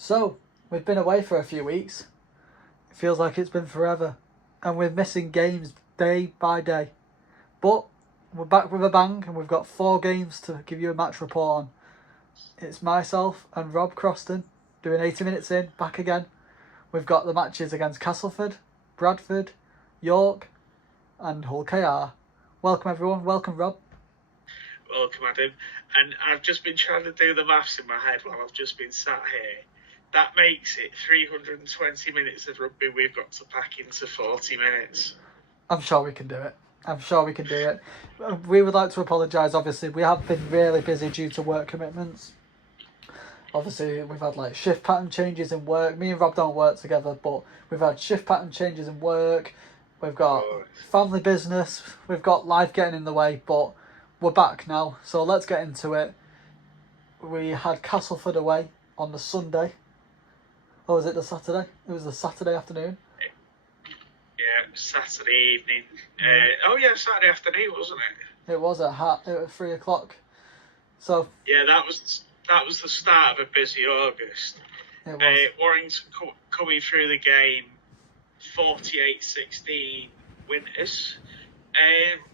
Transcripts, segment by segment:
So, we've been away for a few weeks. It feels like it's been forever. And we're missing games day by day. But we're back with a bang and we've got 4 games to give you a match report on. It's myself and Rob Croston doing 80 minutes in, back again. We've got the matches against Castleford, Bradford, York and Hull KR. Welcome everyone, welcome Rob. Welcome Adam. And I've just been trying to do the maths in my head while I've just been sat here. That makes it 320 minutes of rugby we've got to pack into 40 minutes. I'm sure we can do it. We would like to apologise, obviously. We have been really busy due to work commitments. Obviously, we've had like shift pattern changes in work. Me and Rob don't work together, but we've had shift pattern changes in work. We've got family business. We've got life getting in the way, but we're back now. So let's get into it. We had Castleford away on the Sunday. Or was it the Saturday? It was the Saturday afternoon. Yeah, Saturday evening. Saturday afternoon, wasn't it? It was at 3 o'clock. So yeah, that was the start of a busy August. It was. Warrington coming through the game, 48-16 winners.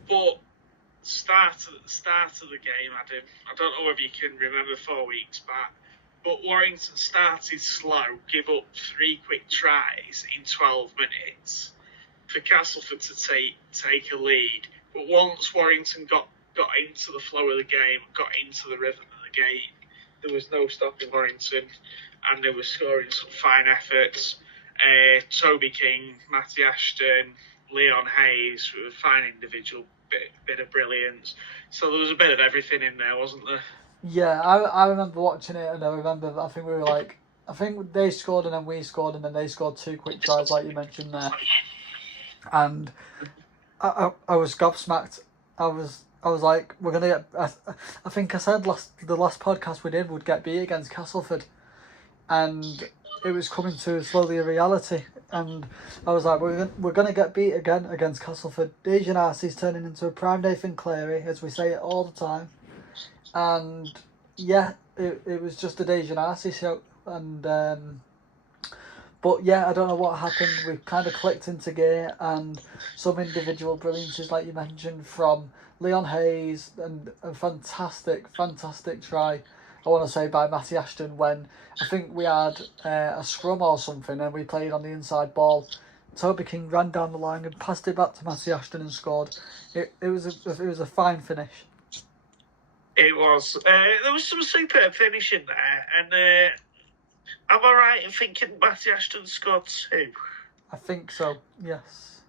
But start of the game, Adam. I don't know whether you can remember 4 weeks back. But Warrington started slow, give up 3 quick tries in 12 minutes for Castleford to take a lead. But once Warrington got into the flow of the game, got into the rhythm of the game, there was no stopping Warrington, and they were scoring some fine efforts. Toby King, Matty Ashton, Leon Hayes, with a fine individual bit of brilliance. So there was a bit of everything in there, wasn't there? Yeah, I remember watching it, and I think we were like, I think they scored and then we scored and then they scored 2 quick tries like you mentioned there, and I was gobsmacked. I was like, we're gonna get. I think I said the last podcast we did would get beat against Castleford, and it was coming to slowly a reality. And I was like, we're gonna get beat again against Castleford. Dejan Arcee's turning into a prime Nathan Cleary, as we say it all the time. And yeah, it was just a Dejan Arcee show. And but yeah, I don't know what happened. We kind of clicked into gear, and some individual brilliances, like you mentioned, from Leon Hayes, and a fantastic try, I want to say, by Matty Ashton, when I think we had a scrum or something and we played on the inside ball. Toby King ran down the line and passed it back to Matty Ashton and scored. It was a fine finish. It was. There was some superb finishing there, and am I right in thinking Matty Ashton scored 2? I think so. Yes.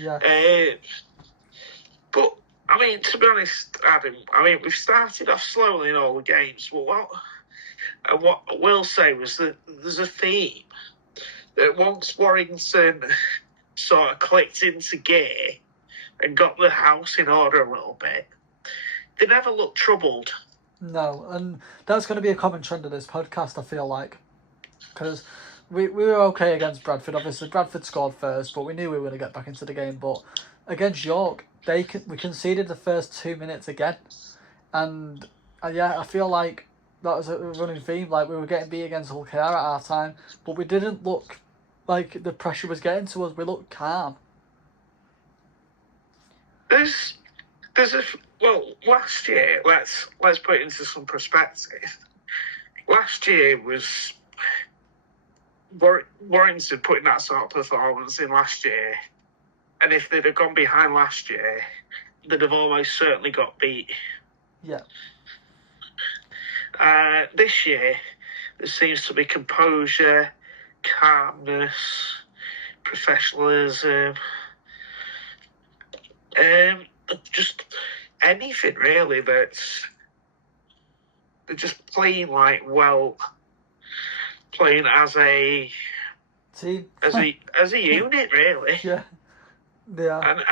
Yeah. But I mean, to be honest, Adam, we've started off slowly in all the games. But what I will say was that there's a theme that once Warrington sort of clicked into gear and got the house in order a little bit, they never looked troubled. No, and that's going to be a common trend of this podcast, I feel like. Because we were okay against Bradford. Obviously, Bradford scored first, but we knew we were going to get back into the game. But against York, we conceded the first 2 minutes again. And I feel like that was a running theme. Like, we were getting beat against Hull KR at our time, but we didn't look like the pressure was getting to us. We looked calm. Last year, let's put it into some perspective. Last year was Warrington putting that sort of performance in last year, and if they'd have gone behind last year, they'd have almost certainly got beat. Yeah. This year, there seems to be composure, calmness, professionalism, just anything really they're just playing playing as a team, as a unit really. Yeah. And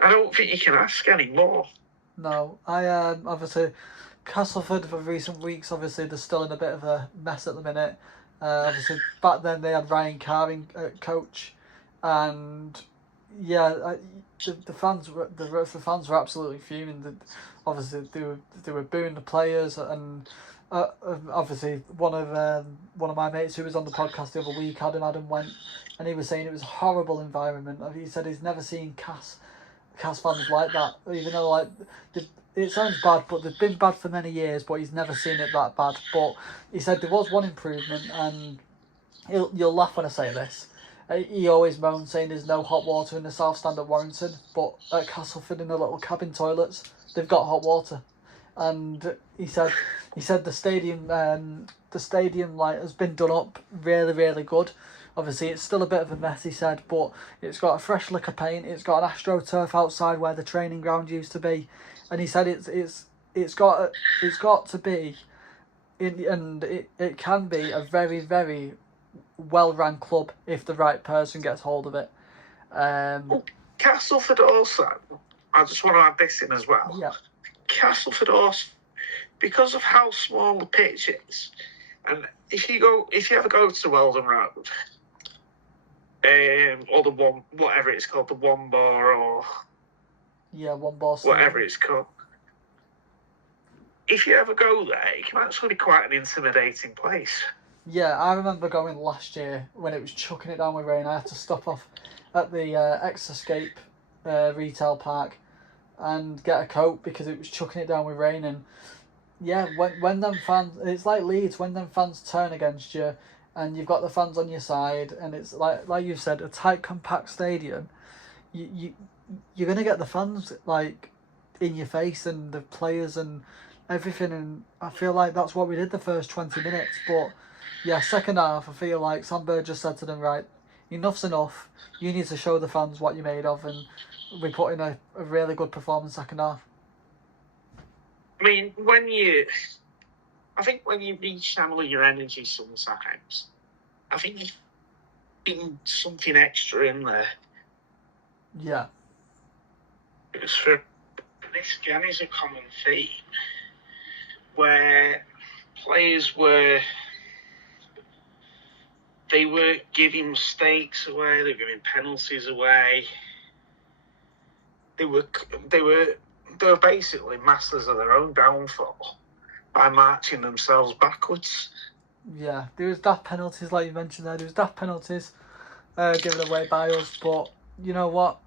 I don't think you can ask any more. No, obviously Castleford for recent weeks, obviously they're still in a bit of a mess at the minute. Obviously back then they had Ryan Carving coach, and yeah, the fans were absolutely fuming. Obviously they were booing the players, and Obviously, one of my mates who was on the podcast the other week, Adam went, and he was saying it was a horrible environment. He said he's never seen Cass fans like that. Even though like it sounds bad, but they've been bad for many years. But he's never seen it that bad. But he said there was one improvement, and you'll laugh when I say this. He always moans saying there's no hot water in the South Stand at Warrington, but at Castleford in the little cabin toilets they've got hot water. And he said the stadium like has been done up really good. Obviously it's still a bit of a mess, he said, but it's got a fresh lick of paint. It's got an AstroTurf outside where the training ground used to be, and he said it's got to be, and it can be a very well run club if the right person gets hold of it. Castleford also, I just want to add this in as well. Yeah. Castleford also, because of how small the pitch is, and if you ever go to Weldon Road, or the one, whatever it's called, the One Bar or One Bar, whatever it's called. If you ever go there, it can actually be quite an intimidating place. Yeah, I remember going last year when it was chucking it down with rain. I had to stop off at the Escape retail park and get a coat because it was chucking it down with rain. And yeah, when them fans, it's like Leeds, when them fans turn against you and you've got the fans on your side, and it's like you've said, a tight, compact stadium, you're gonna get the fans like in your face and the players and everything. And I feel like that's what we did the first 20 minutes, but. Yeah, second half, I feel like Sam Bird just said to them, right, enough's enough. You need to show the fans what you're made of, and we put in a really good performance second half. I mean, I think when you rechannel your energy sometimes, I think you put something extra in there. Yeah. Because for this again is a common theme where players were giving mistakes away, they were giving penalties away. They were basically masters of their own downfall by marching themselves backwards. Yeah, there was daft penalties, like you mentioned there. There was daft penalties given away by us, but you know what?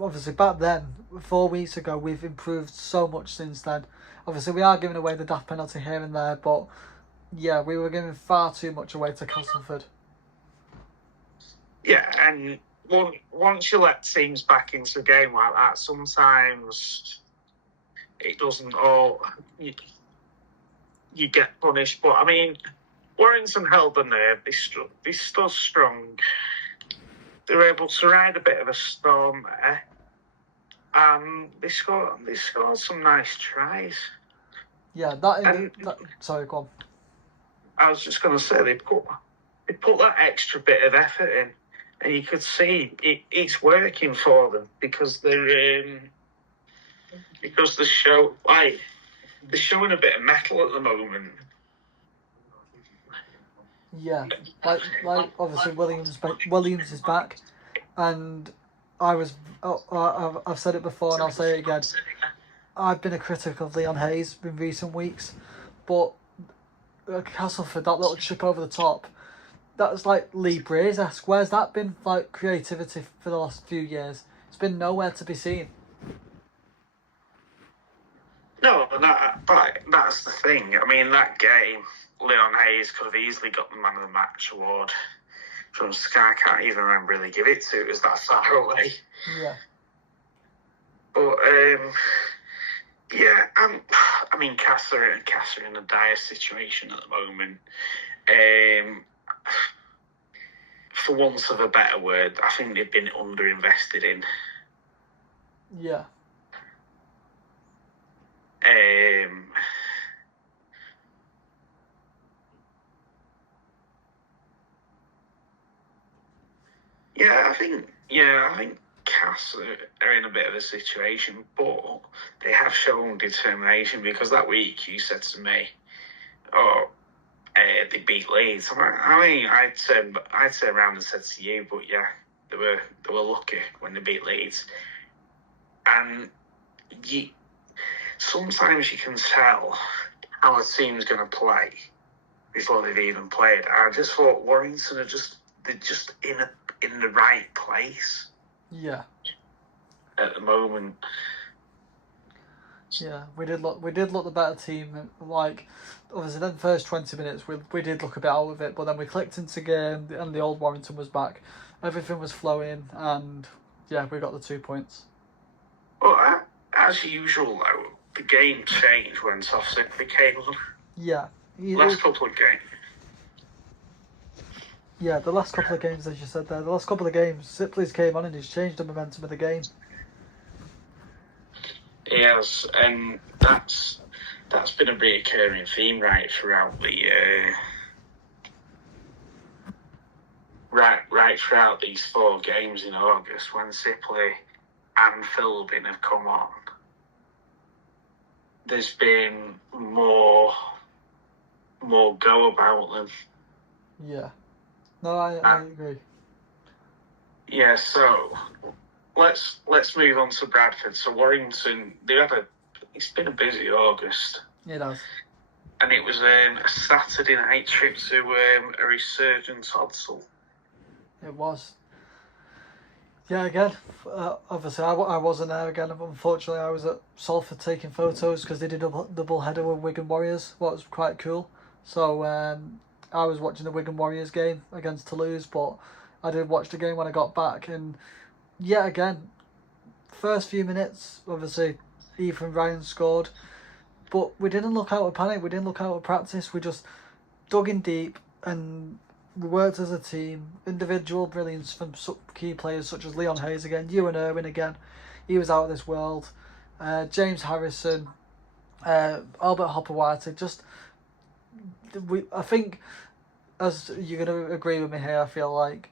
Obviously back then, 4 weeks ago, we've improved so much since then. Obviously, we are giving away the daft penalty here and there, but. Yeah, we were giving far too much away to Castleford. Yeah, and once you let teams back into the game like that, sometimes it doesn't all... You get punished. But, I mean, Warrington held the nerve. They stood strong. They were able to ride a bit of a storm there. And they scored some nice tries. Yeah, sorry, go on. I was just going to say they put that extra bit of effort in, and you could see it's working for them because they're showing a bit of metal at the moment. Yeah, like obviously Williams is back, and I've said it before and I'll say it again. I've been a critic of Leon Hayes in recent weeks, but. Castleford, that little chip over the top, that was like Lee Braze-esque. Where's that been like creativity for the last few years? It's been nowhere to be seen. No, that's the thing. I mean, that game, Leon Hayes could have easily got the Man of the Match award from Sky. I can't even remember really give it to. It was that far away. Yeah. But yeah, I mean, Cass are in a dire situation at the moment. For want of a better word, I think they've been underinvested in. Yeah. I think Cass are in a bit of a situation, but they have shown determination because that week you said to me, they beat Leeds. I mean, I'd turn around and said to you, but yeah, they were lucky when they beat Leeds. And sometimes you can tell how a team's going to play before they've even played. I just thought Warrington they're just in the right place. Yeah. At the moment. Yeah, we did look the better team. Like, obviously, then the first 20 minutes we did look a bit out of it, but then we clicked into game and the old Warrington was back. Everything was flowing, and yeah, we got the 2 points. Well, as usual, though, the game changed when Soft-Simply came on. Yeah. Last couple of games. Yeah, the last couple of games, as you said there, the last couple of games, Sipley's came on and he's changed the momentum of the game. Yes, and that's been a recurring theme right throughout throughout these 4 games in August when Sipley and Philbin have come on. There's been more go about them. Yeah. No, I agree. Yeah, so let's move on to Bradford. So Warrington, it's been a busy August. It has. And it was a Saturday night trip to a resurgent Hodsall. It was. Yeah, again, obviously I wasn't there again. Unfortunately, I was at Salford taking photos because they did a double header with Wigan Warriors, what was quite cool. So I was watching the Wigan Warriors game against Toulouse, but I did watch the game when I got back. And yeah, again, first few minutes, obviously, Ethan Ryan scored, but we didn't look out of panic. We didn't look out of practice. We just dug in deep and we worked as a team. Individual brilliance from key players such as Leon Hayes again, Ewan Irwin again. He was out of this world. James Harrison, Albert Hopper-White. I think, as you're going to agree with me here, I feel like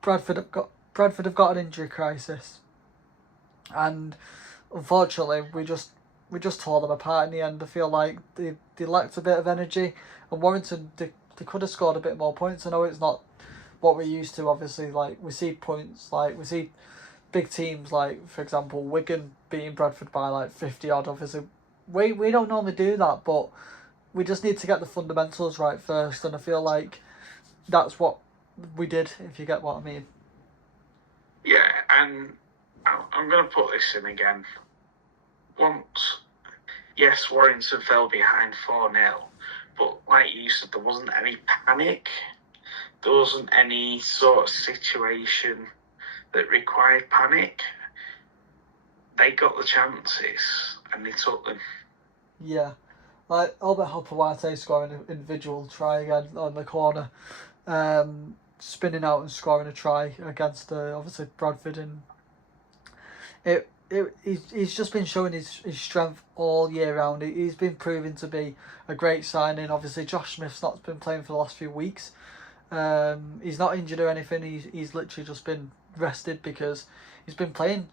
Bradford have got an injury crisis, and unfortunately we just tore them apart in the end. I feel like they lacked a bit of energy, and Warrington they could have scored a bit more points. I know it's not what we're used to. Obviously, like we see points, like we see big teams like, for example, Wigan beating Bradford by like 50 odd. Obviously, we don't normally do that, but we just need to get the fundamentals right first, and I feel like that's what we did, if you get what I mean. Yeah, and I'm going to put this in again. Once, yes, Warrington fell behind 4-0, but like you said, there wasn't any panic. There wasn't any sort of situation that required panic. They got the chances, and they took them. Yeah. Like Albert Hopper-White scoring an individual try again on the corner, spinning out and scoring a try against obviously Bradford, and he's just been showing his strength all year round. He's been proving to be a great signing. Obviously, Josh Smith's not been playing for the last few weeks. He's not injured or anything. He's literally just been rested because he's been playing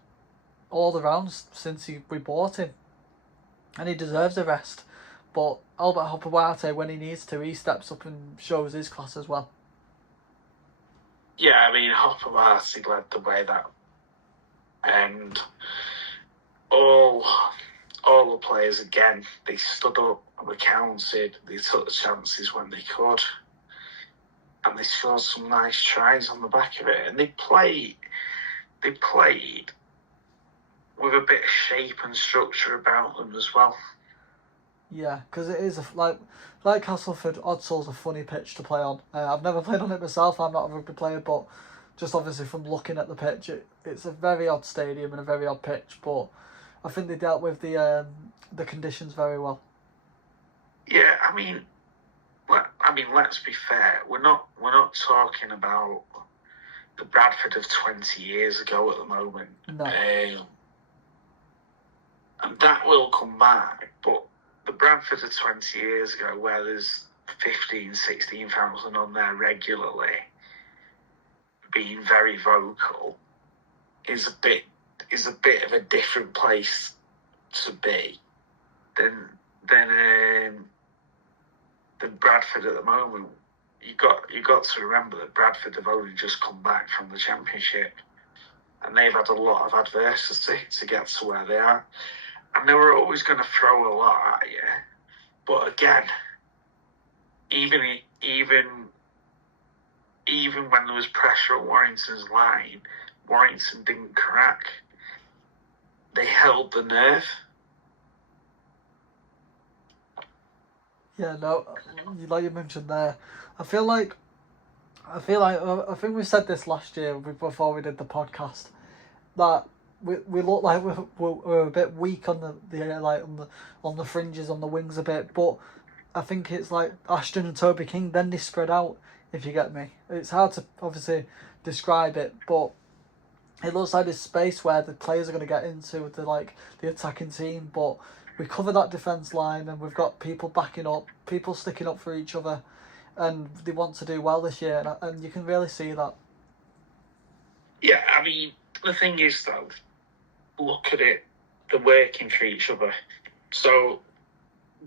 all the rounds since we bought him, and he deserves a rest. But Albert Hopper-White, when he needs to, he steps up and shows his class as well. Yeah, I mean, Hopper-White led the way that, and all the players again, they stood up, were counted, they took the chances when they could, and they scored some nice tries on the back of it, and they played with a bit of shape and structure about them as well. Yeah, because it is like Castleford, Oddsall's a funny pitch to play on. I've never played on it myself. I'm not a rugby player, but just obviously from looking at the pitch, it's a very odd stadium and a very odd pitch. But I think they dealt with the conditions very well. Yeah, I mean, let's be fair. We're not talking about the Bradford of 20 years ago at the moment. No. And that will come back, but the Bradford of 20 years ago, where there's 15,000, 16,000 on there regularly, being very vocal, is a bit of a different place to be than Bradford at the moment. You got to remember that Bradford have only just come back from the Championship, and they've had a lot of adversity to get to where they are. and they were always going to throw a lot at you. But again, even when there was pressure on Warrington's line, Warrington didn't crack. They held the nerve. Yeah, no, like you mentioned there, I think we said this last year before we did the podcast, that we look like we're a bit weak on on the fringes, on the wings a bit, but I think it's like Ashton and Toby King, then they spread out, if you get me. It's hard to obviously describe it, but it looks like this space where the players are going to get into with the attacking team, but we cover that defence line and we've got people backing up, people sticking up for each other, and they want to do well this year, and you can really see that. Yeah, I mean, the thing is, though, look at it, they're working for each other. So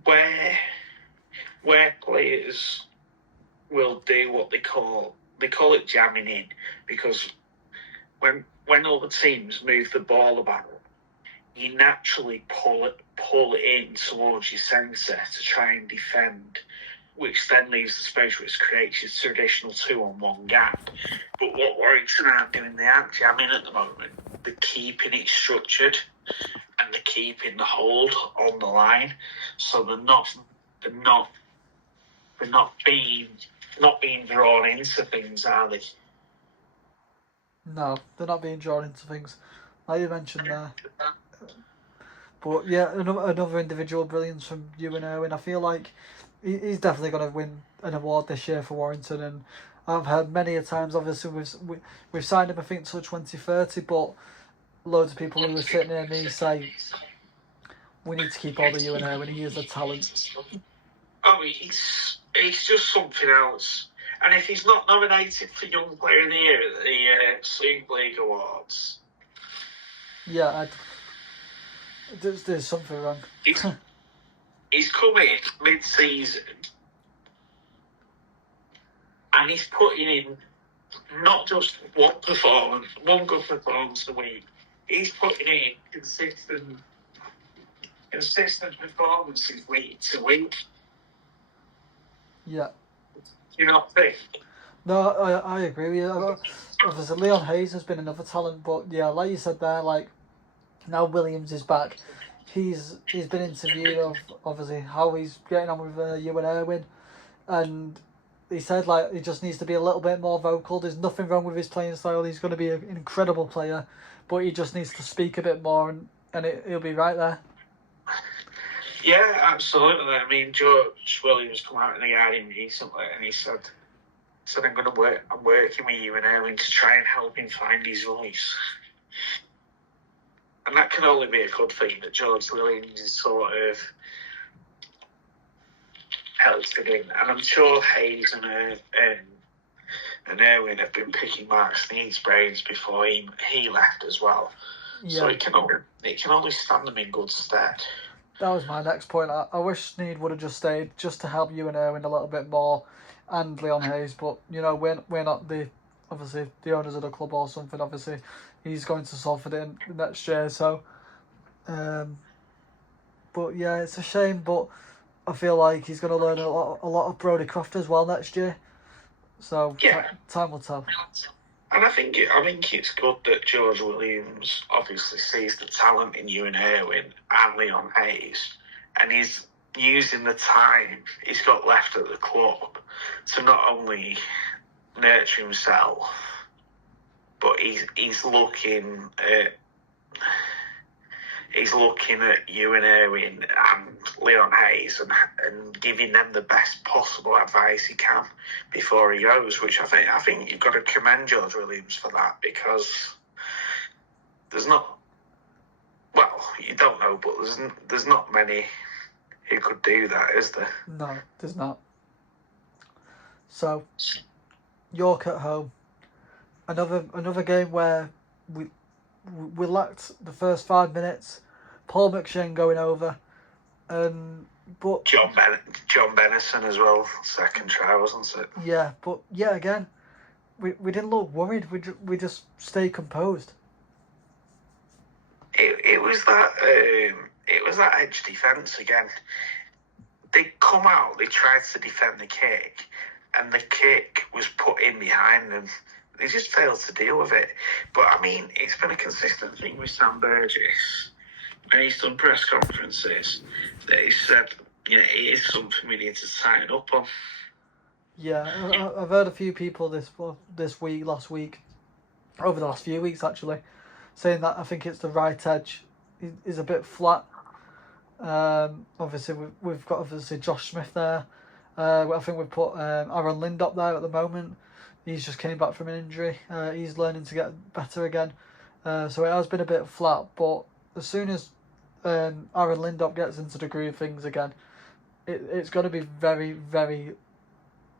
where players will do what they call it jamming in, because when other teams move the ball about, you naturally pull it in towards your centre to try and defend, which then leaves the space which creates your traditional 2-on-1 gap. But what Warrington aren't doing, they aren't jamming at the moment. They're keeping it structured and they're keeping the hold on the line, so they're not being drawn into things, are they? No, they're not being drawn into things, like you mentioned there. But yeah, another individual brilliance from Ewan Irwin. I feel like he's definitely going to win an award this year for Warrington, and I've heard many a times, obviously we've signed him, I think, till 2030, but loads of people who are sitting near me say we need to keep hold of Ewan Irwin. He is a talent. Oh, he's just something else. And if he's not nominated for Young Player of the Year at the Super League Awards, yeah, there's something wrong. He's coming mid-season, and he's putting in not just one good performance a week. He's putting in consistent performances week to week. Yeah. You know what I think? No, I agree with you. Obviously, Leon Hayes has been another talent, but yeah, like you said there, like now Williams is back. He's been interviewed of obviously how he's getting on with Ewan Irwin, and he said like he just needs to be a little bit more vocal. There's nothing wrong with his playing style. He's going to be an incredible player, but he just needs to speak a bit more, and he'll be right there. Yeah, absolutely. I mean, George Williams come out in the Guardian recently, and he said I'm working with Ewan Irwin to try and help him find his voice. And that can only be a good thing that George Williams is sort of helped it in. And I'm sure Hayes and Irwin have been picking Mark Sneed's brains before he left as well. Yeah. So it can only stand them in good stead. That was my next point. I wish Sneed would have just stayed just to help Ewan Irwin a little bit more, and Leon Hayes. But you know, we're not the owners of the club or something. Obviously, he's going to Salford in next year. So, but yeah, it's a shame. But I feel like he's going to learn a lot of Brodie Croft as well next year. So yeah, time will tell. And I think it's good that George Williams obviously sees the talent in Ewan Irwin and Leon Hayes, and he's using the time he's got left at the club to not only nurture himself, but he's looking at Ewan Irwin and Leon Hayes and giving them the best possible advice he can before he goes, which I think you've got to commend George Williams for that, because you don't know, but there's not many who could do that, is there? No, there's not. So, York at home, another game where we lacked the first 5 minutes. Paul McShane going over, but John Bennison as well, second try, wasn't it? Yeah, but yeah, again, we didn't look worried. We just stayed composed. It was that it was that edge defence again. They come out, they tried to defend the kick, and the kick was put in behind them. They just failed to deal with it. But, I mean, it's been a consistent thing with Sam Burgess. When he's done press conferences, that he said, you know, it is something we need to tighten up on. Yeah, I've heard a few people last week, over the last few weeks actually, saying that I think it's the right edge is a bit flat. Obviously we've got Josh Smith there. I think we've put Aaron Lind up there at the moment. He's just came back from an injury. He's learning to get better again. So it has been a bit flat, but as soon as Aaron Lindop gets into the groove of things again, it's going to be very, very,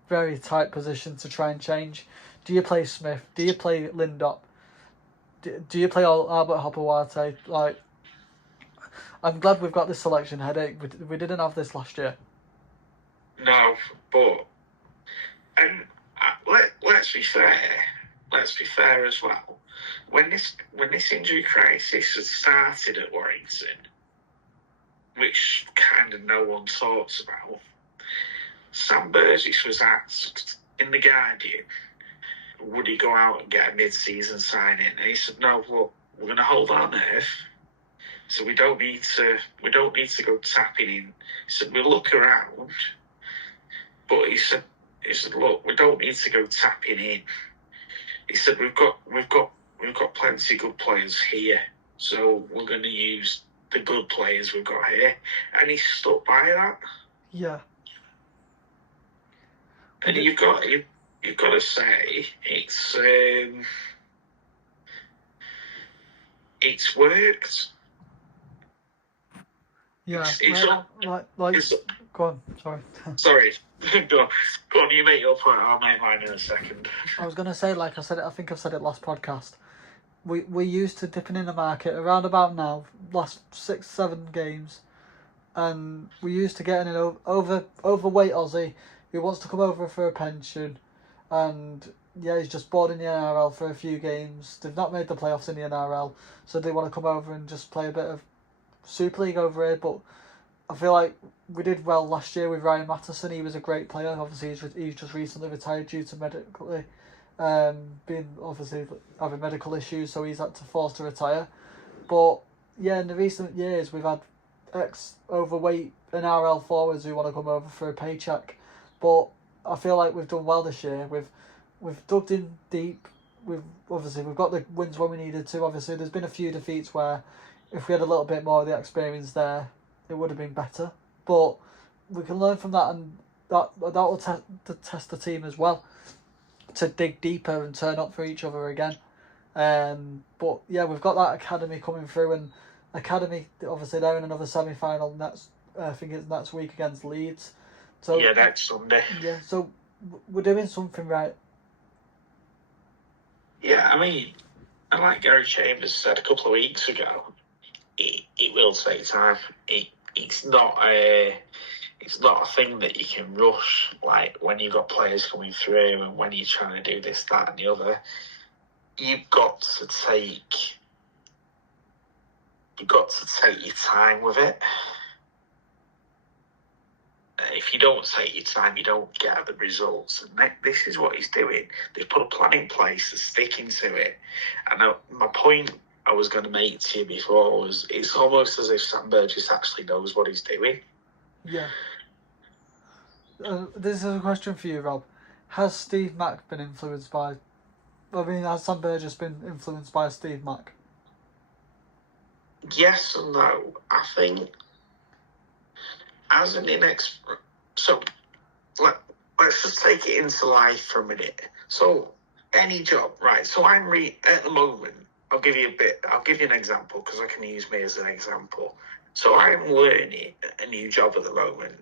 very tight position to try and change. Do you play Smith? Do you play Lindop? Do you play Albert Hopewarte? Like, I'm glad we've got this selection headache. We didn't have this last year. No, but and let's be fair. Let's be fair as well. When this injury crisis had started at Warrington, which kind of no one talks about, Sam Burgess was asked in The Guardian, would he go out and get a mid-season signing? And he said, no, look, we're going to hold our nerve. So we don't need to go tapping in. He said, we'll look around. But he said, look, we don't need to go tapping in. He said, we've got plenty of good players here. So we're going to use the good players we've got here. And he stuck by that. Yeah. And you've got to say it's worked. Yeah. It's go on. Sorry. Sorry. Go on. You make your point. I'll make mine in a second. I was gonna say, like I said, I think I've said it last podcast. We're used to dipping in the market around about now, last 6-7 games, and we're used to getting an overweight Aussie who wants to come over for a pension, and yeah, he's just bored in the NRL for a few games. They've not made the playoffs in the NRL, so they want to come over and just play a bit of Super League over here. But I feel like we did well last year with Ryan Matterson. He was a great player. Obviously, he's just recently retired due to medically having medical issues, so he's had to force to retire. But yeah, in the recent years, we've had ex-overweight NRL forwards who want to come over for a paycheck. But I feel like we've done well this year. We've dug in deep. We've got the wins when we needed to. Obviously, there's been a few defeats where if we had a little bit more of the experience there, it would have been better. But we can learn from that, and that will test the team as well to dig deeper and turn up for each other again. But yeah, we've got that academy coming through, and academy obviously they're in another semi-final I think it's next week against Leeds. So yeah, next Sunday. Yeah, so we're doing something right. Yeah, I mean, and like Gary Chambers said a couple of weeks ago, it will take time. It's not a thing that you can rush, like when you've got players coming through and when you're trying to do this, that and the other. You've got to take your time with it. If you don't take your time, you don't get the results. And this is what he's doing. They've put a plan in place, they're sticking to it. And my point I was going to make to you before was it's almost as if Sam Burgess actually knows what he's doing. Yeah. This is a question for you, Rob. Has Steve Mack been influenced by... has Sam Burgess been influenced by Steve Mack? Yes and no. I think as an inexpert... So, let's just take it into life for a minute. So, any job, right? So, at the moment, I'll give you an example because I can use me as an example. So, I'm learning a new job at the moment.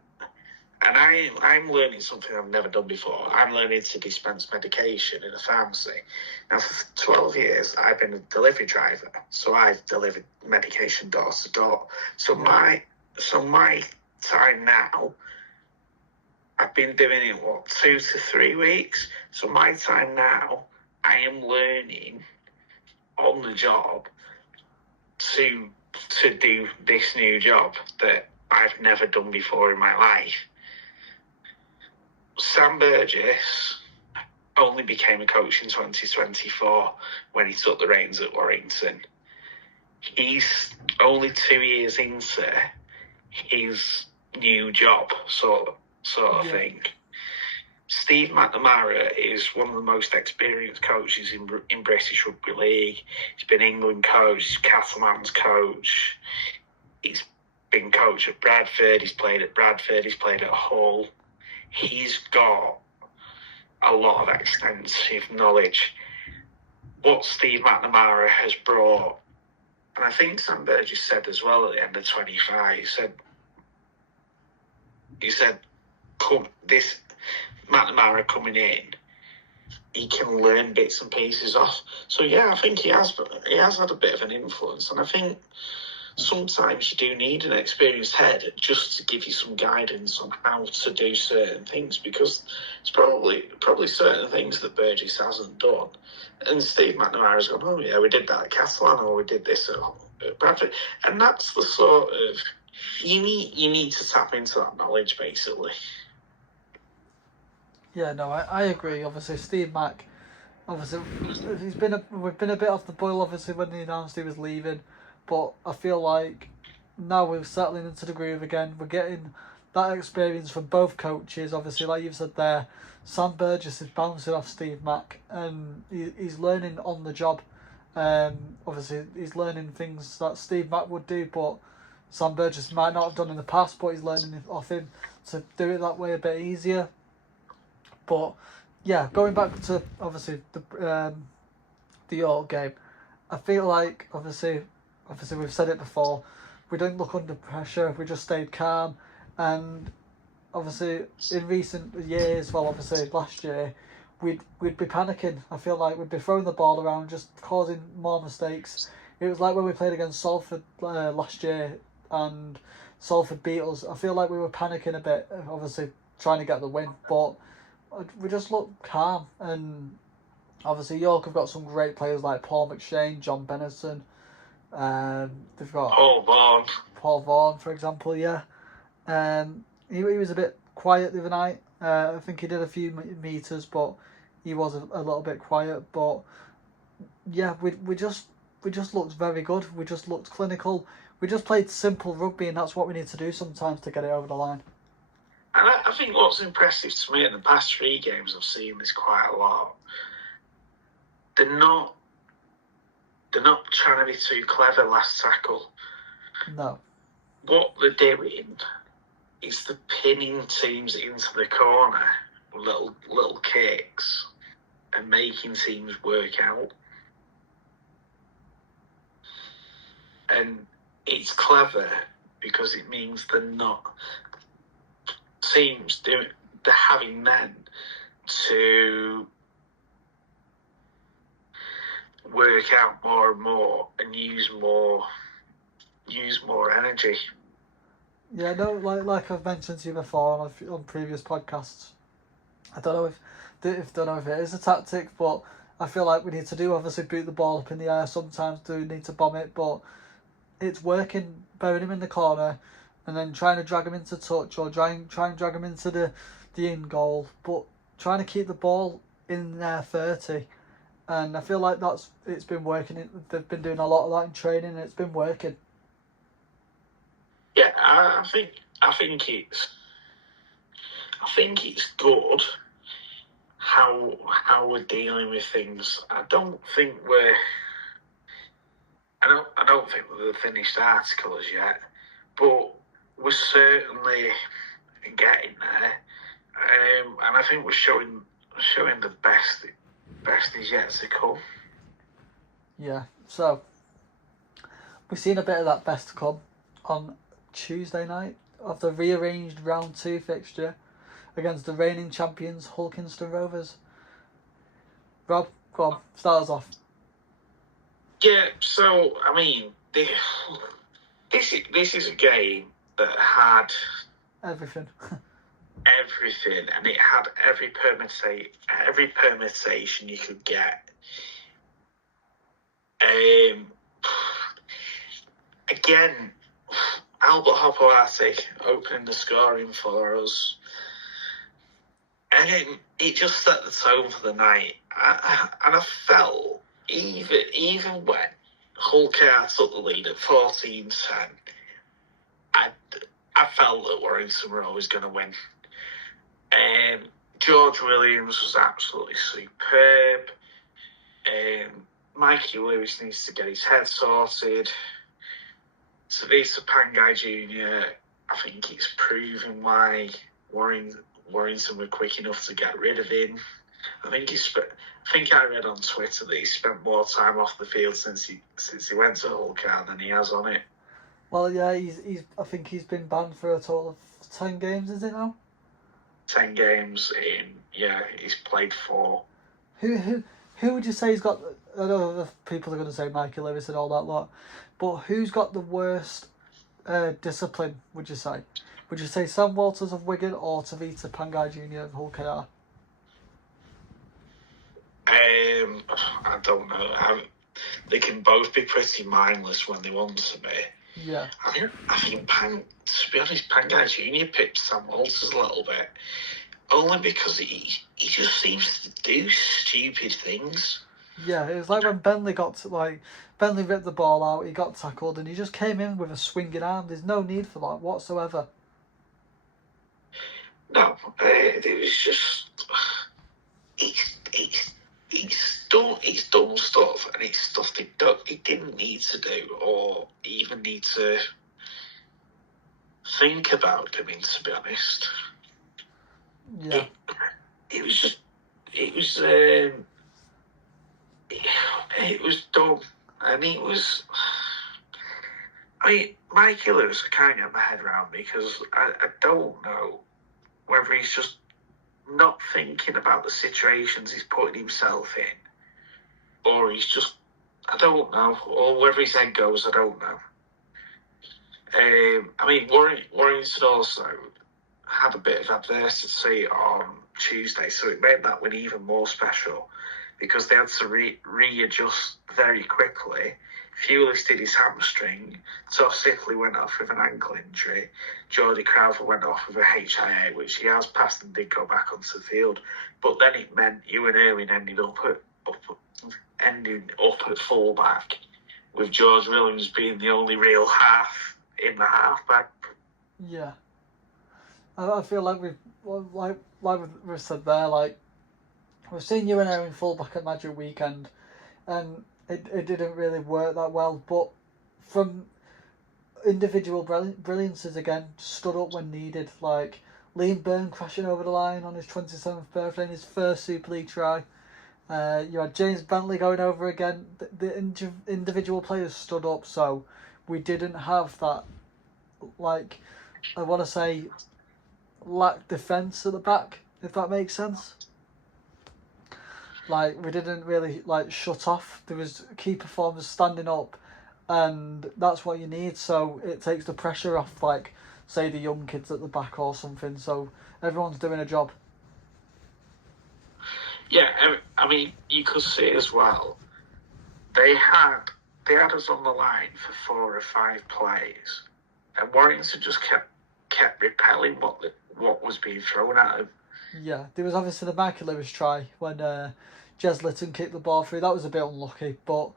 And I'm learning something I've never done before. I'm learning to dispense medication in a pharmacy. Now, for 12 years, I've been a delivery driver. So, I've delivered medication door to door. So, my time now, I've been doing it 2 to 3 weeks. So my time now, I am learning on the job to to do this new job that I've never done before in my life. Sam Burgess only became a coach in 2024 when he took the reins at Warrington. He's only 2 years into his new job, sort of thing. Steve McNamara is one of the most experienced coaches in British Rugby League. He's been England coach, he's Catalan's coach. He's been coach at Bradford, he's played at Bradford, he's played at Hull. He's got a lot of extensive knowledge. What Steve McNamara has brought, and I think Sam Burgess said as well at the end of 25, he said, come, this McNamara coming in, he can learn bits and pieces off. So yeah, I think he has had a bit of an influence, and I think sometimes you do need an experienced head just to give you some guidance on how to do certain things, because it's probably certain things that Burgess hasn't done. And Steve McNamara's gone, oh yeah, we did that at Catalan, or we did this at Bradford. And that's the sort of, you need to tap into that knowledge, basically. Yeah, no, I agree. Obviously, Steve Mack, obviously, we've been a bit off the boil, obviously, when he announced he was leaving. But I feel like now we're settling into the groove again. We're getting that experience from both coaches. Obviously, like you've said there, Sam Burgess is bouncing off Steve Mack, and he's learning on the job. Obviously, he's learning things that Steve Mack would do, but Sam Burgess might not have done in the past, but he's learning off him to do it that way a bit easier. But yeah, going back to obviously the York game, I feel like obviously we've said it before, we didn't look under pressure, we just stayed calm, and obviously in recent years, well obviously last year, we'd be panicking. I feel like we'd be throwing the ball around, just causing more mistakes. It was like when we played against Salford last year and Salford beat us. I feel like we were panicking a bit, obviously trying to get the win, but we just looked calm. And obviously York have got some great players like Paul McShane, John Benison. They've got Paul Vaughan, for example. Yeah, he was a bit quiet the other night. I think he did a few meters, but he was a little bit quiet. But yeah, we just looked very good. We just looked clinical. We just played simple rugby, and that's what we need to do sometimes to get it over the line. And I think what's impressive to me in the past 3 games, I've seen this quite a lot. They're not trying to be too clever last tackle. No. What they're doing is they're pinning teams into the corner with little kicks and making teams work out. And it's clever because it means they're having men to work out more and more and use more energy. Yeah, no, like I've mentioned to you before on previous podcasts, I don't know if it is a tactic, but I feel like we need to obviously boot the ball up in the air. Sometimes do need to bomb it, but it's working, burying him in the corner and then trying to drag him into touch, or try and drag him into the in goal, but trying to keep the ball in their 30. And I feel like it's been working. They've been doing a lot of that in training, and it's been working. Yeah, I think it's good how we're dealing with things. I don't think we're the finished article as yet, but we're certainly getting there, and I think we're showing the best is yet to come. Yeah, so we've seen a bit of that best to come on Tuesday night of the rearranged round 2 fixture against the reigning champions Hull Kingston Rovers. Rob, go on, start us off. Yeah, so I mean, this is a game that had everything, and it had every permutation you could get. again, Albert Hopoate opening the scoring for us. And it just set the tone for the night. And I felt, even when Hull KR took the lead at 14-10, I felt that Warrington were always going to win. George Williams was absolutely superb. Mikey Lewis needs to get his head sorted. Savisa Pangai Jr., I think it's proven why Warrington were quick enough to get rid of him. I think I read on Twitter that he spent more time off the field since he went to Hull KR than he has on it. Well, yeah, he's. I think he's been banned for a total of 10 games. Is it now? 10 games he's played 4. Who would you say has got? I know the people are going to say Mikey Lewis and all that lot, but who's got the worst discipline? Would you say? Would you say Sam Walters of Wigan or Tavita Pangai Jr. of Hull KR? I don't know. They can both be pretty mindless when they want to be. Yeah. I think to be honest, Pangai Jr. pips Sam Walters a little bit. Only because he just seems to do stupid things. Yeah, it was like when Bentley Bentley ripped the ball out, he got tackled, and he just came in with a swinging arm. There's no need for that whatsoever. No, it was just it's dumb stuff, and it's stuff he didn't need to do or even need to think about doing, to be honest. Yeah. It was dumb, and it was. Mikey Lewis, I can't get my head around because I don't know whether he's just not thinking about the situations he's putting himself in, or he's just, I don't know, or whether his head goes, I don't know. Warrington also had a bit of adversity on Tuesday, so it made that win even more special because they had to readjust very quickly. Fulis did his hamstring, Toff Sipley went off with an ankle injury, Jordy Crowther went off with a HIA, which he has passed and did go back onto the field, but then it meant Ewan Irwin ended up at fullback, with George Williams being the only real half in the halfback. Yeah. I feel like we've said there, like, we've seen Ewan Irwin fullback at Magic Weekend, and it didn't really work that well, but from individual brilliances again, stood up when needed, like Liam Byrne crashing over the line on his 27th birthday in his first Super League try. You had James Bentley going over again. The individual players stood up, so we didn't have that, like, I want to say, lack defence at the back, if that makes sense. Like, we didn't really, shut off. There was key performers standing up, and that's what you need, so it takes the pressure off, say, the young kids at the back or something, so everyone's doing a job. Yeah, you could see as well, they had us on the line for 4 or 5 plays, and Warrington just kept repelling what was being thrown at him. Yeah, there was obviously the Mikey Lewis try when Jez Litton kicked the ball through. That was a bit unlucky, but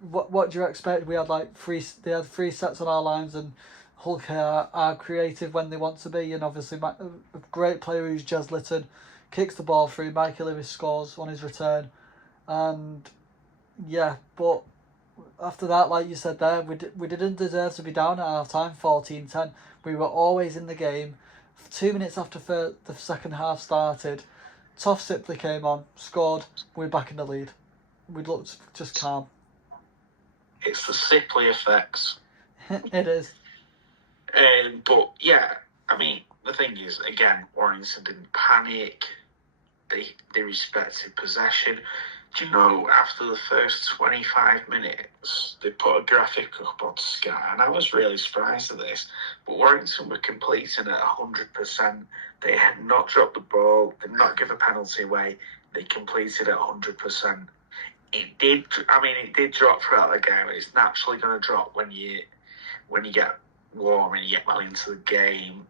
what do you expect? We had they had 3 sets on our lines, and Hull KR are creative when they want to be, and obviously a great player who's Jez Litton kicks the ball through, Mikey Lewis scores on his return, and yeah, but after that, like you said there, we didn't deserve to be down at half time, 14-10. We were always in the game. 2 minutes after the second half started, Toff Sipley came on, scored, we're back in the lead. We looked just calm. It's the Sipley effects. It is. But yeah, the thing is, again, Warrington didn't panic. They respected possession. Do you know, after the first 25 minutes, they put a graphic up on Sky, and I was really surprised at this, but Warrington were completing at 100%. They had not dropped the ball, did not give a penalty away, they completed at 100%. It did drop throughout the game, and it's naturally going to drop when you when you get warm and you get well into the game,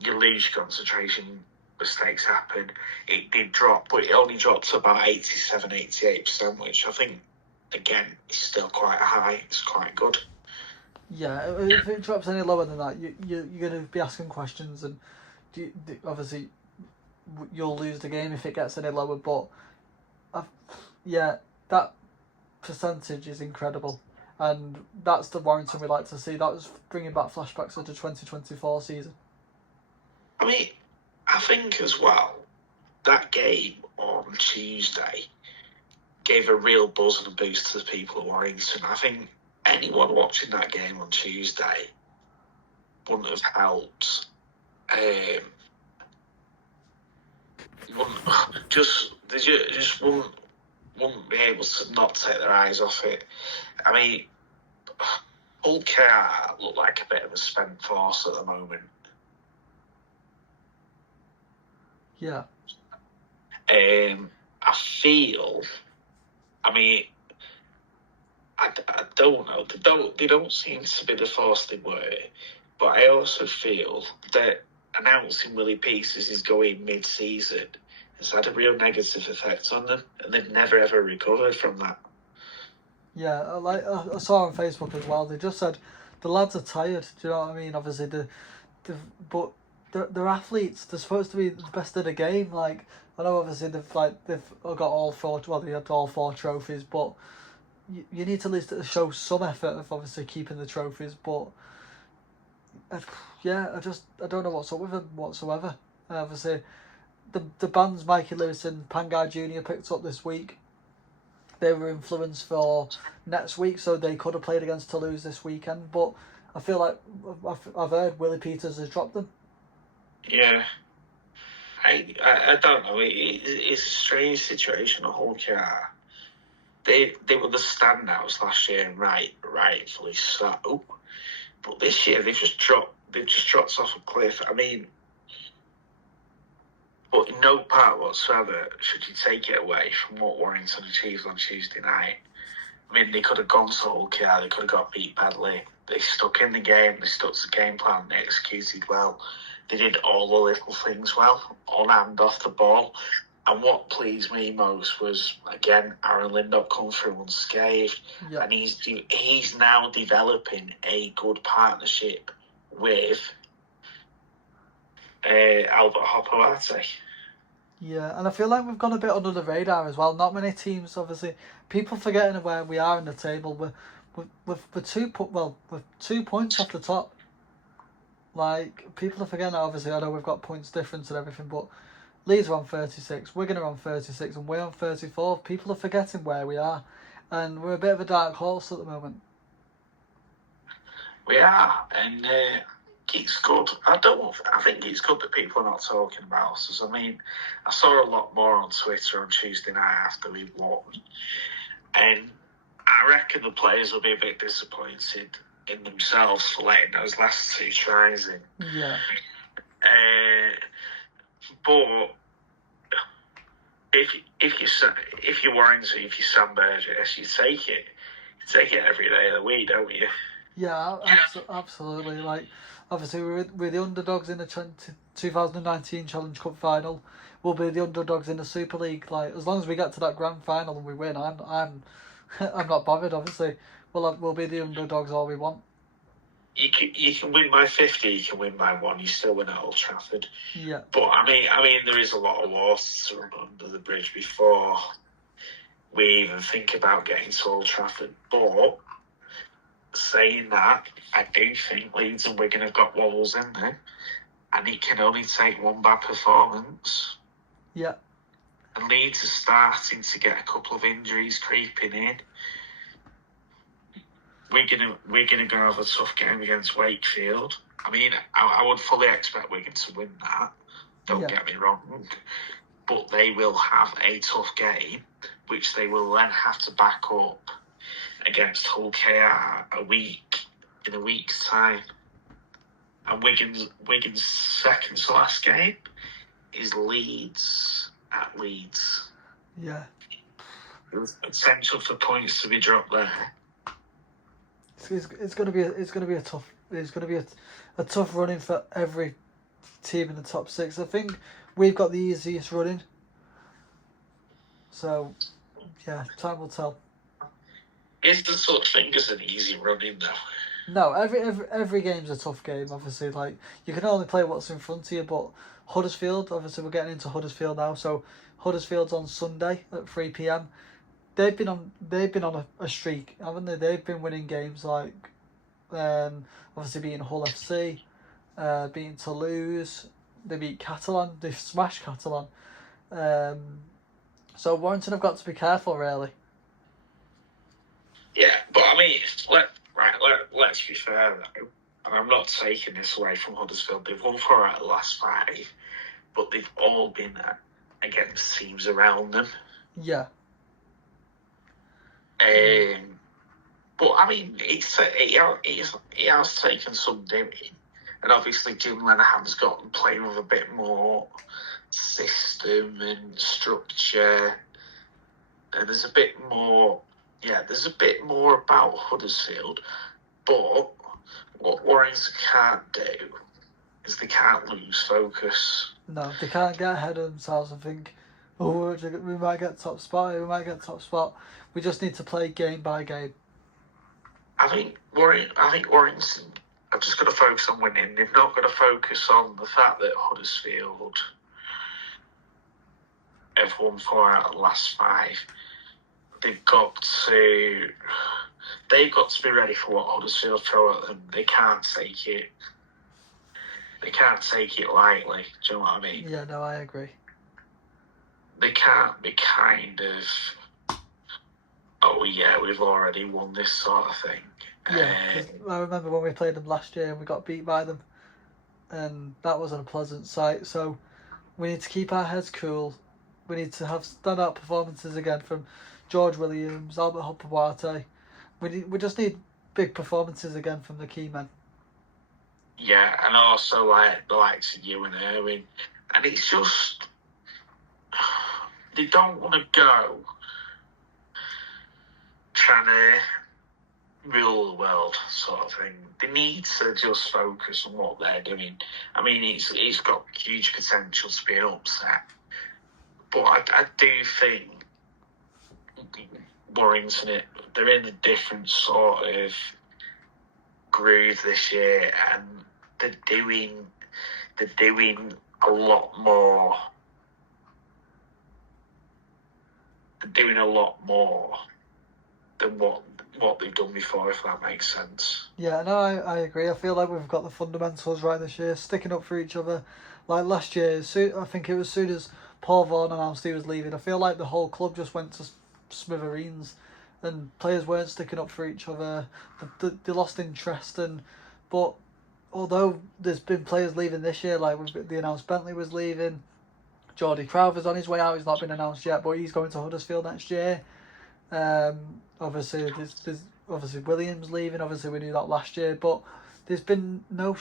you lose your concentration, mistakes happen. It did drop, but it only dropped to about 87, 88%, which I think, again, is still quite high. It's quite good. Yeah, if it drops any lower than that, you're going to be asking questions, and obviously you'll lose the game if it gets any lower. But yeah, that percentage is incredible, and that's the Warrington we like to see. That was bringing back flashbacks of the 2024 season. I mean, I think as well, that game on Tuesday gave a real buzz and a boost to the people at Warrington. I think anyone watching that game on Tuesday wouldn't have helped. They just wouldn't be able to not take their eyes off it. I mean, Hull KR look like a bit of a spent force at the moment. Yeah. I feel. I mean, I don't know. They don't seem to be the force they were, but I also feel that announcing Willie Pieces is going mid-season has had a real negative effect on them, and they've never ever recovered from that. Yeah, I saw on Facebook as well. They just said the lads are tired. Do you know what I mean? Obviously, but they're athletes. They're supposed to be the best of the game. Like, I know obviously they've got all four. Well, they had all 4 trophies, but you need to at least show some effort of obviously keeping the trophies. But yeah, I don't know what's up with them whatsoever. Obviously, the bands Mikey Lewis and Pangai Jr. picked up this week. They were influenced for next week, so they could have played against Toulouse this weekend. But I feel like I've heard Willie Peters has dropped them. Yeah, I don't know. It's a strange situation. The whole car. They were the standouts last year, and rightfully so. But this year they've just dropped off a cliff. I mean, but in no part whatsoever should you take it away from what Warrington achieved on Tuesday night. I mean, they could have gone to Hull KR, they could have got beat badly. They stuck in the game, they stuck to the game plan, they executed well. They did all the little things well, on and off the ball. And what pleased me most was, again, Aaron Lindop come through unscathed. Yeah. And he's now developing a good partnership with Albert Hopoate. Yeah, and I feel like we've gone a bit under the radar as well. Not many teams, obviously. People forgetting where we are in the table. We're 2 points off the top. Like, people are forgetting that, obviously. I know we've got points difference and everything, but Leeds are on 36, Wigan are on 36, and we're on 34. People are forgetting where we are, and we're a bit of a dark horse at the moment. We are, and it's good. I think it's good that people are not talking about us. I mean, I saw a lot more on Twitter on Tuesday night after we won, and I reckon the players will be a bit disappointed in themselves for letting those last 2 tries in. Yeah. But if you're Warrington, if you're Sam Burgess, you take it. You take it every day of the week, don't you? Yeah, absolutely. Like, obviously, we're the underdogs in the 2019 Challenge Cup final. We'll be the underdogs in the Super League. Like, as long as we get to that grand final and we win, I'm not bothered. Obviously, we'll be the underdogs all we want. You can win by 50, you can win by 1, you still win at Old Trafford. Yeah. But I mean, there is a lot of water to run under the bridge before we even think about getting to Old Trafford. But saying that, I do think Leeds and Wigan have got wobbles in there, and it can only take one bad performance. Yeah. And Leeds are starting to get a couple of injuries creeping in. Wigan are going to have a tough game against Wakefield. I mean, I would fully expect Wigan to win that. Don't get me wrong. But they will have a tough game, which they will then have to back up against Hull KR in a week's time. And Wigan's second to last game is Leeds at Leeds. Yeah. There's potential for points to be dropped there. it's going to be a tough running for every team in the top 6. I think we've got the easiest running. So, yeah, time will tell. Is there such thing as an easy running though? No, every game's a tough game. Obviously, like you can only play what's in front of you. But Huddersfield, obviously, we're getting into Huddersfield now. So Huddersfield's on Sunday at 3 p.m. They've been on a streak, haven't they? They've been winning games like, obviously beating Hull FC, beating Toulouse. They beat Catalan. They've smashed Catalan. So Warrington have got to be careful, really. Yeah, but I mean, let's be fair though, and I'm not taking this away from Huddersfield. They've won 4 out of the last 5, but they've all been against teams around them. Yeah. But I mean, it has taken some doing, and obviously Jim Lenahan's gotten playing with a bit more system and structure, and there's a bit more about Huddersfield. But what Warrington can't do is they can't lose focus. No, they can't get ahead of themselves and think, oh, we might get top spot. We just need to play game by game. I think Warrington are just going to focus on winning. They're not going to focus on the fact that Huddersfield have won 4 out of the last 5. They've got to be ready for what Huddersfield throw at them. They can't take it. They can't take it lightly. Do you know what I mean? Yeah, no, I agree. They can't be kind of, oh yeah, we've already won this sort of thing. Yeah, I remember when we played them last year and we got beat by them, and that wasn't a pleasant sight. So we need to keep our heads cool. We need to have standout performances again from George Williams, Albert Hopewarte. We just need big performances again from the key men. Yeah, and also like the likes of Ewan and Irwin. And it's just, they don't want to go trying to rule the world sort of thing. They need to just focus on what they're doing. I mean, it's got huge potential to be an upset. But I do think Warrington, they're in a different sort of groove this year, and they're doing a lot more. They're doing a lot more than what they've done before, if that makes sense. Yeah, no, I agree. I feel like we've got the fundamentals right this year, sticking up for each other. Like last year, I think it was soon as Paul Vaughan announced he was leaving, I feel like the whole club just went to smithereens, and players weren't sticking up for each other. They lost interest, but although there's been players leaving this year, like they announced Bentley was leaving, Jordy Crowther's on his way out. He's not been announced yet, but he's going to Huddersfield next year. Obviously there's obviously Williams leaving. Obviously we knew that last year, but there's been no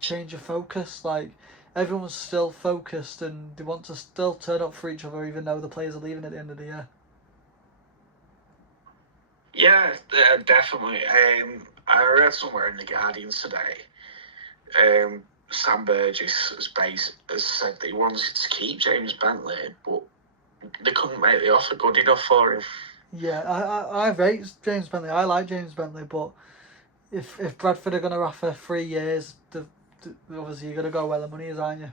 change of focus. Like everyone's still focused and they want to still turn up for each other, even though the players are leaving at the end of the year. Yeah, definitely. I read somewhere in the Guardian today. Sam Burgess has said that he wanted to keep James Bentley, but they couldn't make the offer good enough for him. Yeah, I rate James Bentley. I like James Bentley, but if Bradford are going to offer 3 years, obviously you're going to go where the money is, aren't you?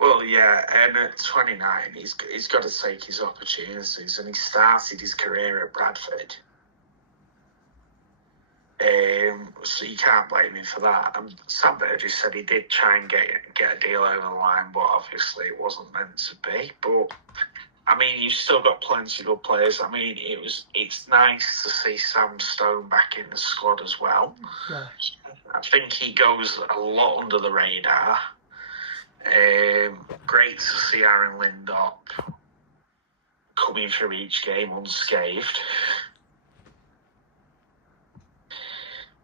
Well, yeah, and at 29, he's got to take his opportunities, and he started his career at Bradford. So you can't blame him for that. And Sam Burgess said he did try and get a deal over the line, but obviously it wasn't meant to be. But I mean, you've still got plenty of good players. I mean, it's nice to see Sam Stone back in the squad as well. Yeah. I think he goes a lot under the radar. Great to see Aaron Lindop coming through each game unscathed.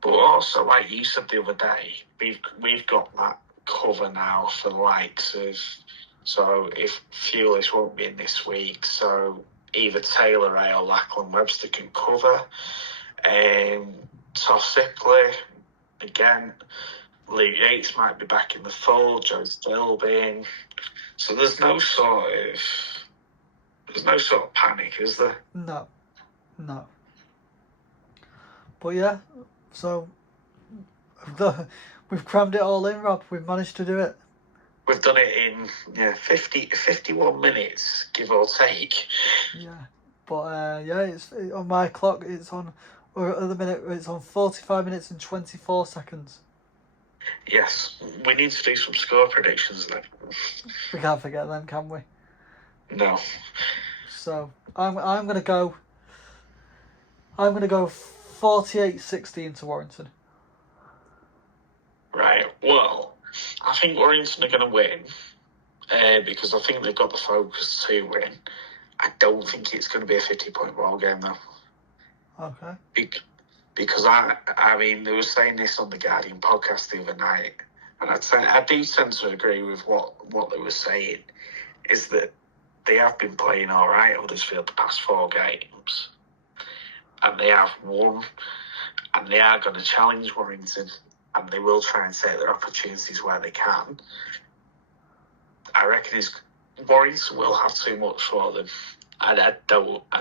But also, like you said the other day, we've got that cover now for the likes of. So if Fulis won't be in this week, so either Taylor Ray or Lachlan Webster can cover. Tossiply, again, Luke Yates might be back in the fold, Joe Stilbein. So there's no sort of panic, is there? No. But yeah, so we've crammed it all in, Rob. We've managed to do it. We've done it in 51 minutes, give or take. Yeah, but it's on my clock. It's on, or at the minute, it's on 45 minutes and 24 seconds. Yes, we need to do some score predictions then. We can't forget them, can we? No. So I'm gonna go 48-16 to Warrington. Right. Well, I think Warrington are going to win because I think they've got the focus to win. I don't think it's going to be a 50-point ball game though. Okay. Because I mean, they were saying this on the Guardian podcast the other night, and I do tend to agree with what they were saying, is that they have been playing all right Huddersfield the past 4 games, and they have won, and they are going to challenge Warrington, and they will try and take their opportunities where they can. I reckon Warrington will have too much for them, and I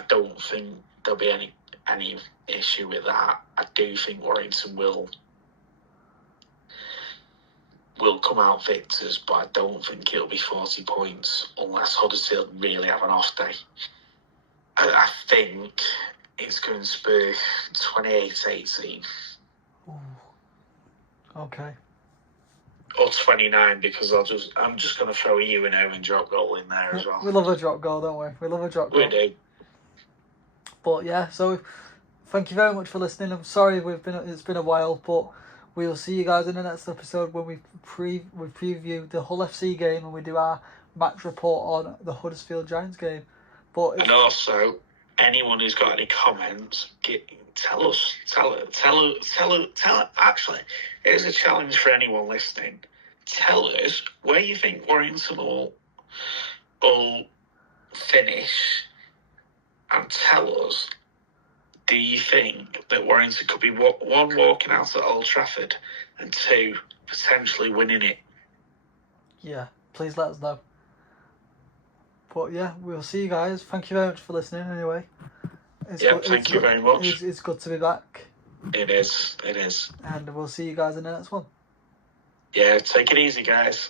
don't think there'll be any issue with that. I do think Warrington will come out victors, but I don't think it'll be 40 points unless Huddersfield really have an off day. I think it's going to be 28-18. Ooh. Okay. Or 29, because I'm just going to throw a Ewan Irwin drop goal in there as well. We love a drop goal, don't we? We love a drop goal. We do. But yeah, so thank you very much for listening. I'm sorry it's been a while, but we will see you guys in the next episode when we preview the Hull FC game and we do our match report on the Huddersfield Giants game. And also, anyone who's got any comments, tell us. Actually, here's a challenge for anyone listening. Tell us where you think Warrington will finish, and tell us, do you think that Warrington could be one, walking out at Old Trafford, and 2, potentially winning it? Yeah, please let us know. But yeah, we'll see you guys. Thank you very much for listening anyway. Thank you very much. It's good to be back. It is. And we'll see you guys in the next one. Yeah, take it easy, guys.